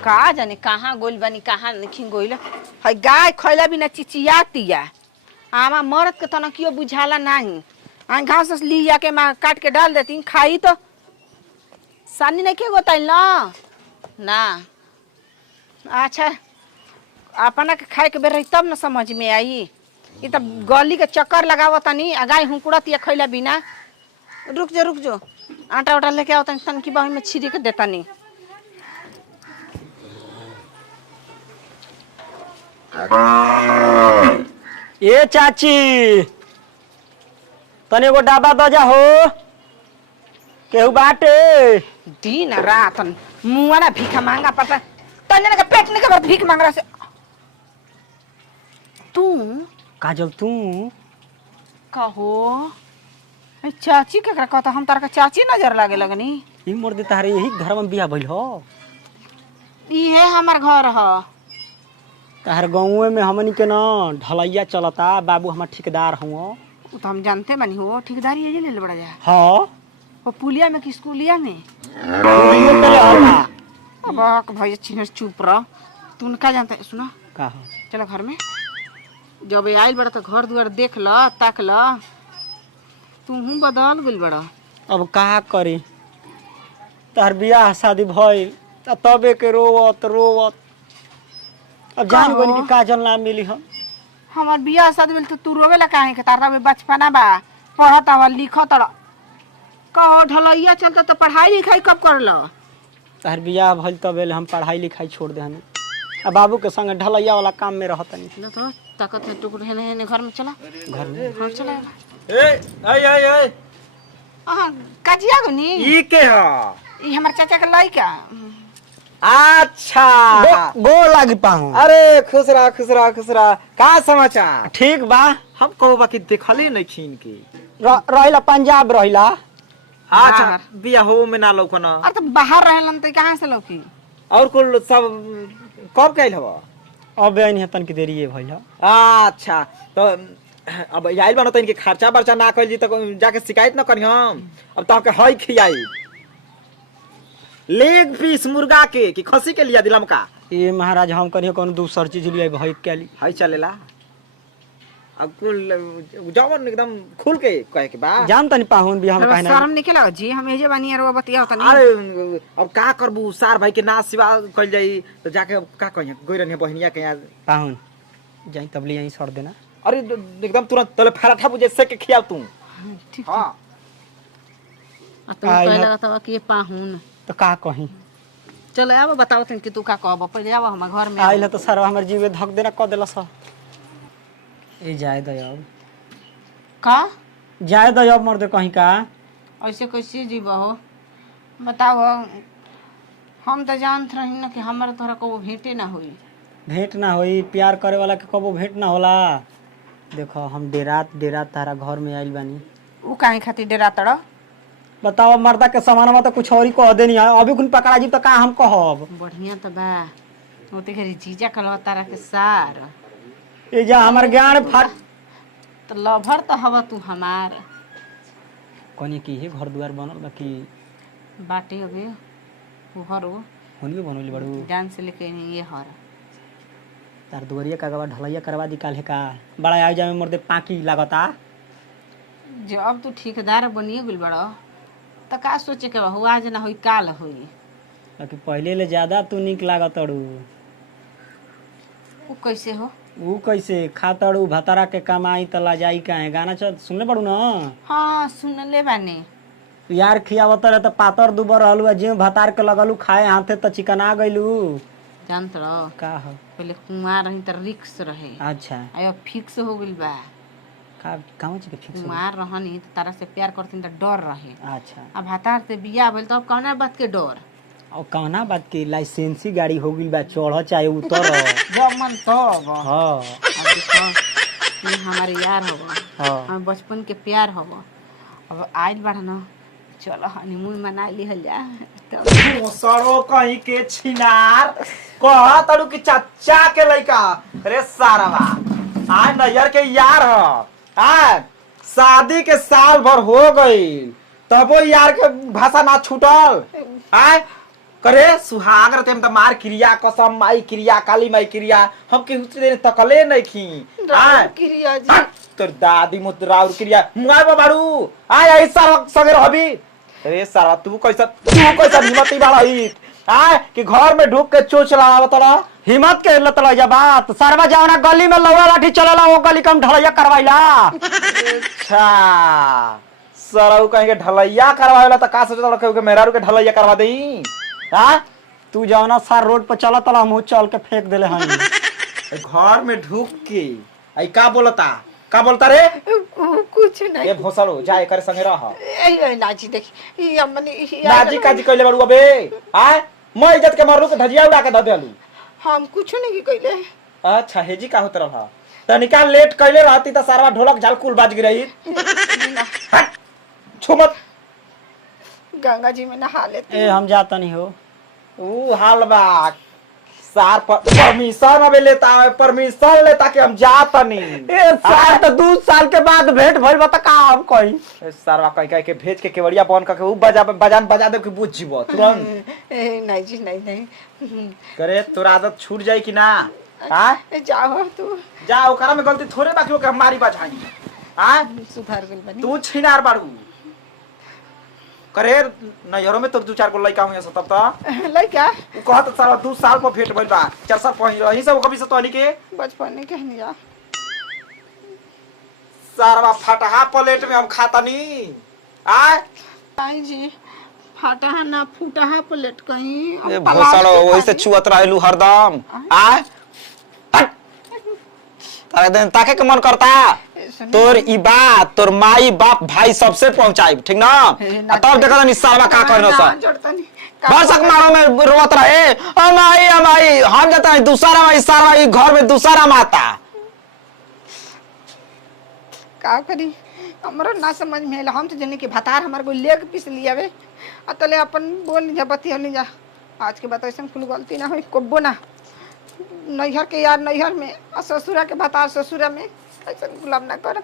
का जाने कहाँ गोल बनी कहाँ नहीं गोइल है। गाय खैला बिना चिचियातिया आमा मरद के तना क्यों बुझाला नहीं। आ घास ली जाके माँ काट के डाल देती खाई तो सानी नहीं के गोताइल ना। अच्छा अपना के खाए के बेर रही तब न समझ में आई। ये तब गली के चक्कर लगाव तनी गाय हुकुड़त या खैला बिना। रुक जो आटा उटा लेके आओ तन की बाहर में छिरी के देता नहीं। ए चाची तने एगो डाबा दजा हो केहू बाटे। दिन रात मुआ ना भीखा मांगा पड़ता तंजना का पेट नहीं के भीख मांग रहा से तू काजल तू कहो चाची केकरा कहता हम तारा का चाची नजर लागे लगनी। ई मर्द तारे यही घर में बियाह भइल हो। ये हमार घर ह। तार गाँव में हमनी के न ढलैया चलता बाबू हमार ठेकेदार हुआ। वो तो हम जानते बनी हो ठेकेदारी ये ले बड़ा जा। हाँ वो पुलिया में कि स्कूलिया में अब भैया चिन्ह चुप रह। तू का जानता है सुना का चलो घर में जब आइल बड़ा तो घर दुआर देख ल ताक ल तू हूँ बदल गइल बड़ा। अब का करी तार बियाह शादी भइल तबे के रोवत अब जान गइल कि काजल ना मिली हम। हमार बियाह शादी भेल तो तू रोवेला काहे के तारा में बचपना बा पढ़त हवा लिखत कहो ढलैया चलता तो पढ़ाई लिखाई कब कर लो। तार बियाह भइल तबे हम पढ़ाई लिखाई छोड़ दे हमें अब बाबू के संग ढलैया वाला काम में रहतनी। ना तो ताकत है टुकड़ है घर में चला घर में हाँ चला ए काजिया गनी ई के ह ई हमर चाचा के लइका। अच्छा गो लागी पाऊं। अरे खुश रहा का समाचार। ठीक बा हम कहो बाकी देखले नहीं खीन के रहिला पंजाब रहिला। अच्छा बिया हो में ना लौकन अरे तो बाहर रहलन तो कहां से लौकी और कुल सब कब कैल हवा। अब आइन तन की देरी भइल। अच्छा तो अब आइल बनो तो इनके खर्चा बर्चा ना कैल जी तो जाके शिकायत ना करी हम। अब तो के हई खियाई लेग पीस मुर्गा के कि खसी के लिया दिलम का। ये महाराज हम करियो कोनो दूसर चीज लिया भई के ली हई चलेला। अब कुल जवन एकदम खुल के कहे के बा जान तनी पाहुन बियाह में काहे ना शर्म निकला जी हम एजे बानी और बतिया तनी। अरे अब का करबू सार भाई के ना सिवा कल जाई तो जाके अब का कहिए गोइरन बहनिया के यहाँ पाहुन जाई तबली यहीं सर देना। अरे एकदम तुरंत तले पराठा बुझे से के खियाव तू। ठीक हां तुम कहला त कि पाहुन तो का कहीं चलो अब बताओ तन कि तू का कहब पहले आव हम घर में आइल तो सर हमर जीवे धक देना क देला स ए जाय दय अब का जाय दय अब मर्दे कहीं का ऐसे कैसे जीव हो बताओ। हम तो जानत रही ना कि हमारे तोहरा को भेंटे ना होई। भेंट ना होई प्यार करे वाला के कबो भेंट ना होला। देखो हम डेरात तारा घर में आइल बानी। उ काहे खातिर डेरा तड़ बताओ मर्दा के सामान तो कुछ और ही कह देनी है अभी कुन पकड़ा जी तो का हम कहब। बढ़िया तो बा ओते घरी जीजा कलवा तारा के सार ए जा हमर ज्ञान फाट तो लभर तो हवा तू हमार कनी की है घर दुआर बनल बाकी बाटे अबे हरो हुनी बनोली बड़ू जान से लेके ये हर तार दुआरिया का गवा ढलैया करवा दी काल है का बड़ा आ जाए मर्दे पाकी लागता। जब तू ठेकेदार बनिए गेल बड़ा तो का सोचे के हो आज ना होई काल होई। बाकी पहले ले ज्यादा तू निक लागत अड़ू। उ कैसे हो ऊ कैसे खातड़ू भतारा के कमाई तला जाई काहे गाना सुनले पड़ू ना। हाँ सुनले बानी यार खियावत रहे तो पातर दुबर रहलू जे भतार के लगलू खाए हाथे तो चिकन आ गइलू। जानत रहो का हो पहले कुमार रही तो रिक्स रहे अच्छा अब फिक्स हो गइल बा। का काऊ के फिक्स कुमार रहनी तो तारा से प्यार करती तो डर रहे। अच्छा अब हतार से बियाह भइल तो अब कौना बात के डर। और कौना बात की लाइसेंसी गाड़ी हो गइल बा चढ़ चाहे उतर। जब मन तब हां अब देखो ये हमारे यार हवा हां हम बचपन के प्यार हवा। अब आइल बाड़ ना चलो हनीमून मना लिहल जा। सड़ो कहीं के छिनार कहा तड़ू की चाचा के लइका। अरे सारावा आज नैयर के यार ह आज शादी के साल भर हो गई तबो यार के भाषा ना छूटल। आय करे सुहाग रहते हम त मार क्रिया कसम माई क्रिया काली माई क्रिया हम के हुचरे तकले नहीं खी आ क्रिया जी तोर दादी मुत राउर क्रिया मुआई बाड़ू आ ऐसा सगे रहबी अरे सारा तू कैसा हिम्मती वाला ही आ कि घर में ढुक के चोच लावत रहा हिम्मत के लत लइजा बात सरवा जावना गली में लौड़ा लाठी चलेला वो गली कम ढलैया करवाइला। अच्छा सरऊ कहीं ढलैया करवावेला त का सोचत रखे के मेहरारू के ढलैया करवा देई हां तू जावना सार रोड पर चलत ला मुंह चल के फेंक देले हई घर में ढुक के आई का बोलता रे कुछ नहीं ये भोसड़ो जाए करे संगे रह ए नाजी देखी ई हमने नाजी काजी कइले बाड़ू अबे आ मैं इज्जत के मारू के धजिया उड़ा के ध देलू हम कुछ नहीं कइले। अच्छा हेजी का होत रहा तनिका लेट कइले रहती त सारवा ढोलक झालकुल बाज गिरई छुमत गंगा जी में नहा लेते ए हम जाता नहीं हो ऊ हाल बा सार परमिशन अबे लेता है परमिशन लेता कि हम जाता नहीं ए साल तो 2 साल के बाद भेंट भइल बा त का हम कही सारवा कह के भेज के केवड़िया बन के ऊ बजान बजा दे के बुझ जीवो तुरंत ए नहीं जी नहीं करे तोरा आदत छूट जाई कि ना हां जाओ तू जा ओकरा में गलती थोड़े बाकी के हमारी बजाई हां सुधार गेल बनी तू छिनार बाड़ू करे नैहरों में तो 2-4 गो लइका हुए सब त लइका उ कहत सारा 2 साल पर भेट भइल बा 4 साल पहिल रही सब कभी से तोनी के बचपन में कहनी जा सारा फटहा प्लेट में हम खातनी आ आई जी फाटा ना फूटा प्लेट कहीं ए भोसड़ो वही से छुअत रहलू हरदम आ तारे दिन ताके के मन करता तोर ई बात तोर माई बाप भाई सबसे पहुंचाई ठीक ना तब देखा नहीं सारा का करनो सा बरसक मारो में रोत रहे अमाई हम जाता है दूसरा माई सारा ई घर में दूसरा माता का करी हमरो ना समझ में हम तो जने के भतार हमार को लेग पीस लियावे अतले अपन बोल जा बती नहीं जा आज के बात ऐसा कुल गलती ना होई कोबो ना नैहर के यार नैहर में और ससुरा के भतार ससुरा में ऐसा गुलाम ना कर।